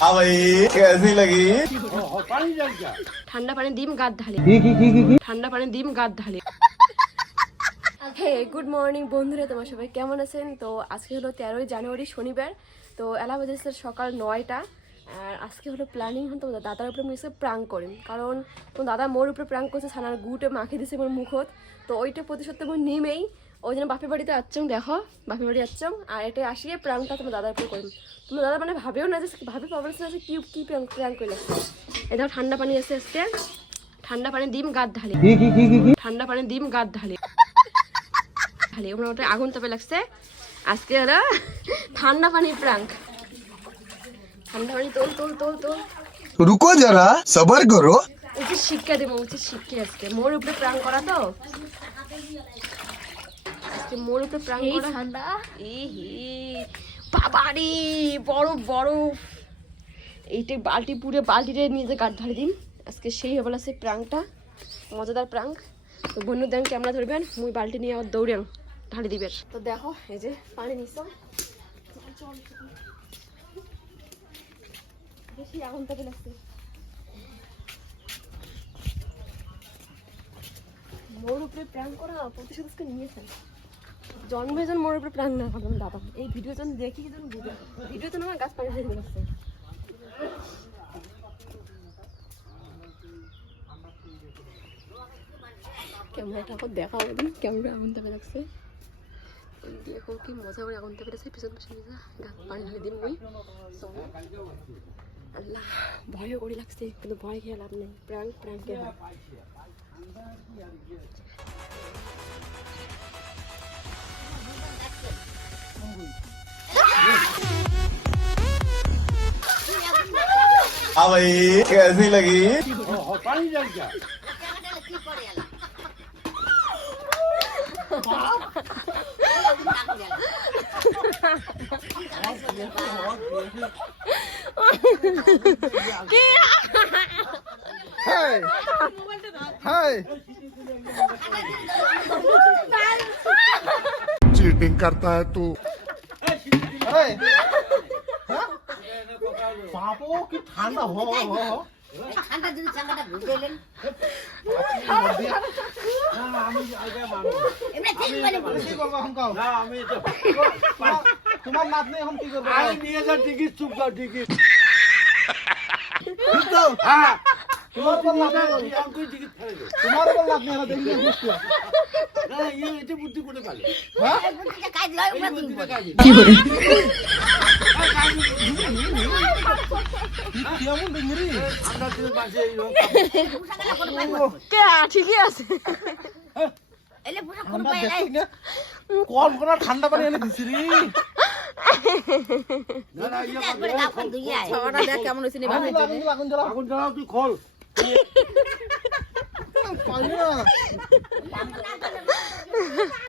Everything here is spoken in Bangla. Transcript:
हाँ भाई कैसी लगी ঠান্ডা পানি ডিম গাদ ঢালে ঠান্ডা পানি ডিম গাদ ঢালে হে গুড মর্নিং বন্ধুরা তোমার সবাই কেমন আছেন তো আজকে হলো তেরোই জানুয়ারি শনিবার তো এলা বাজেছে সকাল নয়টা আর আজকে হলো প্ল্যানিং হতো তোমার দাদার উপরে আমি প্রাং করেন কারণ তোমার দাদা মোর উপরে প্রাং করছে ছানার গুটে মাখিয়ে দিছে মোর মুখত তো ওইটা প্রতিশোধ তো মোর নিমেই ওই জন্য বাপের বাড়িতে আসছাম দেখো বাপের বাড়ি আসছাম আর এটা আসিয়ে প্রাণটা তোমার দাদার উপরে করি তোমার দাদা মানে ভাবেও না যে ভাবে পাবো না যে কি কি প্রাণ প্রাণ করলে। এটা ঠান্ডা পানি আছে আজকে। ঠান্ডা পানি ডিম গাত ঢালে। ঠান্ডা পানি ডিম গাত ঢালে। ঢালে ওরা ওটা আগুন তাপে লাগছে। আজকে হলো ঠান্ডা পানি প্রাঙ্ক। ঠান্ডা পানি তোল তোল তোল তোল। রুকো যারা সবার করো। উচিত শিক্ষা দেবো উচিত শিক্ষা আজকে। মোর উপরে প্রাণ করা তো। আজকে মোর উপরে প্রাং করা ঠান্ডা। এ হে বাবারে বড় বড় এইটা বালতি পুরে বালতিতে নিয়ে যে গাছ ঢালি দিন। আজকে সেই হবে সে প্রাংটা মজাদার প্রাঙ্ক তো বন্ধু দেন ক্যামেরা ধরবেন মুই বালতি নিয়ে আবার দৌড়ান ঢালি দিবেন তো দেখো এই যে পানি বেশি লাগছে। মোর উপরে প্রাং করা প্রতিশোধ নিয়েছেন জন্মে যেন মোর উপরে প্রাং না করবেন দাদা এই ভিডিও যেন দেখি যেন ভিডিও যেন আমার গাছ পানি দিয়ে লাগছে ক্যামেরাটা এখন দেখা হবে ক্যামেরা আগুন তাপে লাগছে দেখো কি মজা করে আগুন তাপে লাগছে পিছন পিছন গাছ পানি ঢালি দিন So, আল্লাহ ভয় করে লাগছে কিন্তু ভয় খেয়ে লাভ নেই। প্রাং প্রাঙ্কে হয় हाँ भाई कैसी लगी? चीटिंग करता है तू। বাবু কি ঠান্ডা হ হ হ ঠান্ডা যদি চাঙ্গাটা বুঝে এলেন এমনি ঠিক মানে কি করব এখন কাও তোমার নাতনি এখন কি করব নিয়ে যা টিকিট চুপ যাও টিকিট তোমার উপর নাতনি অঙ্কুর টিকিট ফেলে দে তোমার উপর নাতনি হলো দেখি বুঝছ না ইয়ে এটা বুদ্ধি করে পালে বুদ্ধিটা কাজ লয় ওরা দিন কেমন ডিঙ্গি আমরা তুমি পাশে এই রকম কে ঠিকই আছে ঠান্ডা পানি এনে দিছি রে খোল